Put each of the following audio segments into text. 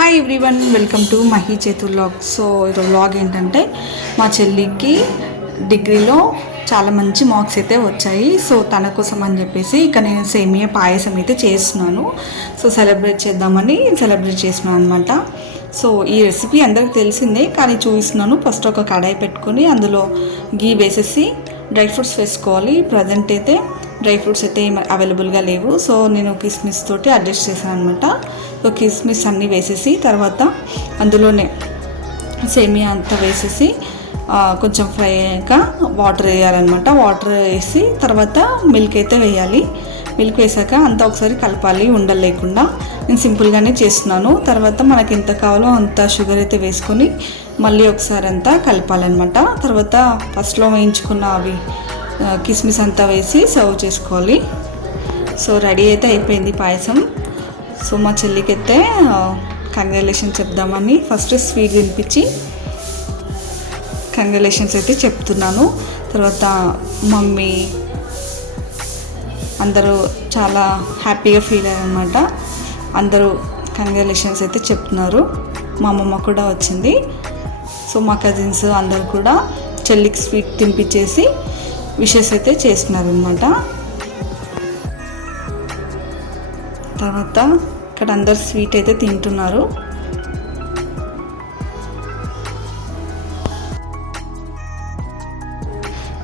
Hi everyone, welcome to Mahi చేతు vlog. So ఇది vlog ఏంటంటే మా చెల్లికి డిగ్రీలో చాలా మంచి మార్క్స్ అయితే వచ్చాయి. సో తన కోసం అని చెప్పేసి ఇక నేను సేమియా పాయసం అయితే చేస్తున్నాను. సో సెలబ్రేట్ చేద్దామని సెలబ్రేట్ చేస్తున్నాను అనమాట. సో ఈ రెసిపీ అందరికి తెలిసిందే, కానీ చూపిస్తున్నాను. ఫస్ట్ ఒక కడాయి పెట్టుకొని అందులో గీ వేసేసి డ్రై ఫ్రూట్స్ వేసుకోవాలి. ప్రజెంట్ అయితే డ్రై ఫ్రూట్స్ అయితే అవైలబుల్గా లేవు, సో నేను కిస్మిస్ తోటి అడ్జస్ట్ చేశాను అనమాట. సో కిస్మిస్ అన్నీ వేసేసి తర్వాత అందులోనే సేమియా అంతా వేసేసి కొంచెం ఫ్రై అయ్యాక వాటర్ వేయాలన్నమాట. వాటర్ వేసి తర్వాత మిల్క్ అయితే వేయాలి. మిల్క్ వేసాక అంతా ఒకసారి కలపాలి ఉండలు లేకుండా. నేను సింపుల్గానే చేస్తున్నాను. తర్వాత మనకి ఎంత కావాలో అంత షుగర్ అయితే వేసుకొని మళ్ళీ ఒకసారి అంతా కలపాలన్నమాట. తర్వాత ఫస్ట్లో వేయించుకున్న అవి కిస్మిస్ అంతా వేసి సర్వ్ చేసుకోవాలి. సో రెడీ అయితే అయిపోయింది పాయసం. సో మా చెల్లికి అయితే కంగ్రాచులేషన్స్ చెప్దామని ఫస్ట్ స్వీట్ తినిపించి కంగ్రాచులేషన్స్ అయితే చెప్తున్నాను. తర్వాత మమ్మీ అందరూ చాలా హ్యాపీగా ఫీల్ అయ్యారనమాట. అందరూ కంగ్రాచులేషన్స్ అయితే చెప్తున్నారు. మా అమ్మమ్మ కూడా వచ్చింది. సో మా కజిన్స్ అందరూ కూడా చెల్లికి స్వీట్ తినిపించేసి విషెస్ అయితే చేస్తున్నారనమాట. తర్వాత ఇక్కడ అందరు స్వీట్ అయితే తింటున్నారు.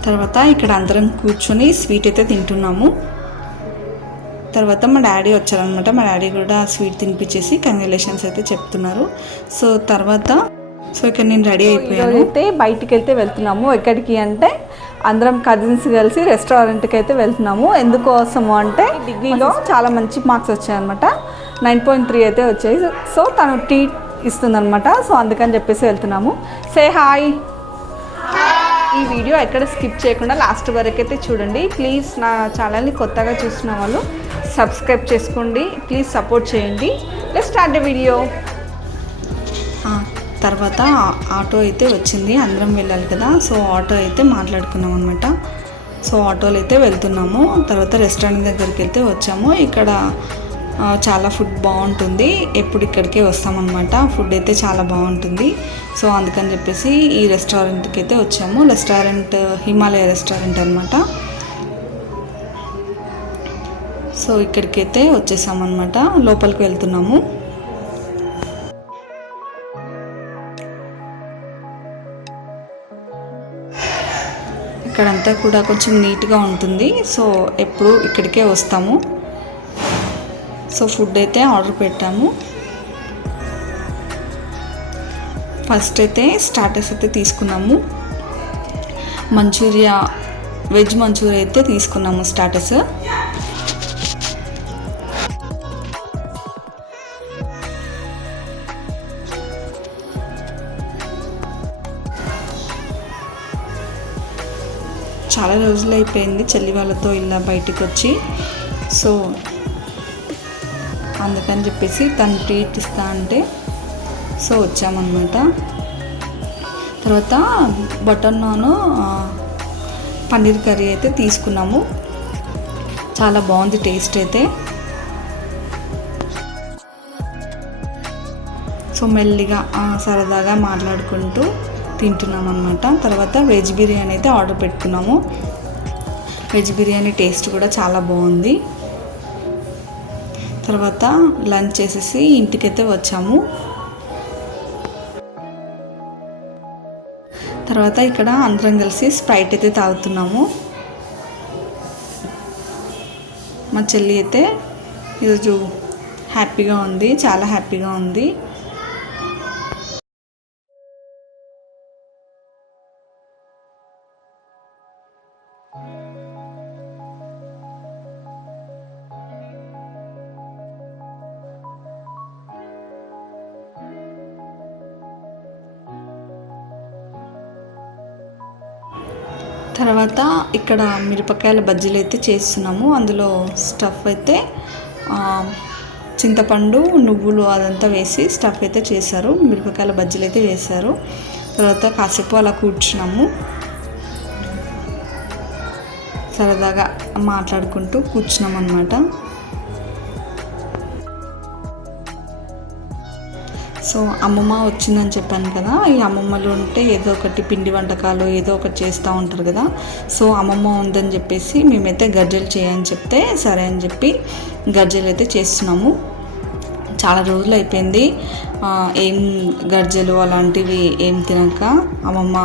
తర్వాత ఇక్కడ అందరం కూర్చొని స్వీట్ అయితే తింటున్నాము. తర్వాత మా డాడీ వచ్చారనమాట. మా డాడీ కూడా స్వీట్ తినిపించేసి కంగ్రాచులేషన్స్ అయితే చెప్తున్నారు. సో తర్వాత ఇక్కడ నేను రెడీ అయిపోయాను. అయితే బయటికి అయితే వెళ్తున్నాము. ఎక్కడికి అంటే అందరం కజిన్స్ కలిసి రెస్టారెంట్కి అయితే వెళ్తున్నాము. ఎందుకోసము అంటే డిగ్రీలో చాలా మంచి మార్క్స్ వచ్చాయన్నమాట. 9.3 అయితే వచ్చాయి. సో తను ట్రీట్ ఇస్తుందన్నమాట. సో అందుకని చెప్పేసి వెళ్తున్నాము. Say hi. ఈ వీడియో ఎక్కడ స్కిప్ చేయకుండా లాస్ట్ వరకు అయితే చూడండి. ప్లీజ్ నా ఛానల్ని కొత్తగా చూస్తున్న వాళ్ళు సబ్స్క్రైబ్ చేసుకోండి. ప్లీజ్ సపోర్ట్ చేయండి. Let's start the video. తర్వాత ఆటో అయితే వచ్చింది. అందరం వెళ్ళాలి కదా. సో ఆటో అయితే మాట్లాడుకున్నాం అనమాట. సో ఆటోలో అయితే వెళ్తున్నాము. తర్వాత రెస్టారెంట్ దగ్గరికి అయితే వచ్చాము. ఇక్కడ చాలా ఫుడ్ బాగుంటుంది. ఎప్పుడు ఇక్కడికే వస్తామన్నమాట. ఫుడ్ అయితే చాలా బాగుంటుంది. సో అందుకని చెప్పేసి ఈ రెస్టారెంట్కి అయితే వచ్చాము. రెస్టారెంట్ హిమాలయ రెస్టారెంట్ అనమాట. సో ఇక్కడికైతే వచ్చేసామన్నమాట. లోపలికి వెళ్తున్నాము. ఇక్కడంతా కూడా కొంచెం నీట్గా ఉంటుంది. సో ఎప్పుడు ఇక్కడికే వస్తాము. సో ఫుడ్ అయితే ఆర్డర్ పెట్టాము. ఫస్ట్ అయితే స్టార్టర్స్ అయితే తీసుకున్నాము. మంచూరియా, వెజ్ మంచూరియా అయితే తీసుకున్నాము స్టార్టర్స్. చాలా రోజులు అయిపోయింది చెల్లి వాళ్ళతో ఇలా బయటికి వచ్చి. సో అందుకని చెప్పేసి తను ట్రీట్ ఇస్తా అంటే సో వచ్చామన్నమాట. తర్వాత బటర్ నాన్, పన్నీర్ కర్రీ అయితే తీసుకున్నాము. చాలా బాగుంది టేస్ట్ అయితే. సో మెల్లిగా సరదాగా మాట్లాడుకుంటూ తింటున్నాం అనమాట. తర్వాత వెజ్ బిర్యానీ అయితే ఆర్డర్ పెట్టుకున్నాము. వెజ్ బిర్యానీ టేస్ట్ కూడా చాలా బాగుంది. తర్వాత లంచ్ చేసేసి ఇంటికైతే వచ్చాము. తర్వాత ఇక్కడ అందరం కలిసి స్ప్రైట్ అయితే తాగుతున్నాము. మా చెల్లి అయితే ఈరోజు హ్యాపీగా ఉంది, చాలా హ్యాపీగా ఉంది. తర్వాత ఇక్కడ మిరపకాయల బజ్జీలు అయితే చేస్తున్నాము. అందులో స్టఫ్ అయితే చింతపండు, నువ్వులు అదంతా వేసి స్టఫ్ అయితే చేశారు. మిరపకాయల బజ్జీలు అయితే వేశారు. తర్వాత కాసేపు అలా కూర్చున్నాము. సరదాగా మాట్లాడుకుంటూ కూర్చున్నాం అన్నమాట. సో అమ్మమ్మ వచ్చిందని చెప్పాను కదా, ఈ అమ్మమ్మలు ఉంటే ఏదో ఒకటి పిండి వంటకాలు ఏదో ఒకటి చేస్తూ ఉంటారు కదా. సో అమ్మమ్మ ఉందని చెప్పేసి మేమైతే గజ్జలు చేయని చెప్తే సరే అని చెప్పి గజ్జలు అయితే చేస్తున్నాము. చాలా రోజులు అయిపోయింది ఏం గజ్జలు అలాంటివి ఏం తినక అమ్మమ్మ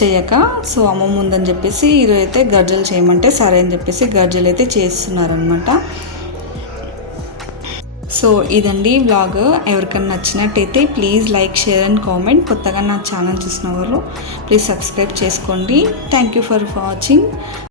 చేయక. సో అమ్మమ్మ ఉందని చెప్పేసి ఈరోజు అయితే గజ్జలు చేయమంటే సరే అని చెప్పేసి గజ్జలు అయితే చేస్తున్నారనమాట. సో ఇదండి వ్లాగ్. ఎవరికైనా నచ్చినట్టయితే please like, share and comment. కొత్తగా నా ఛానల్ చూసిన వాళ్ళు ప్లీజ్ సబ్స్క్రైబ్ చేసుకోండి. Thank you for watching.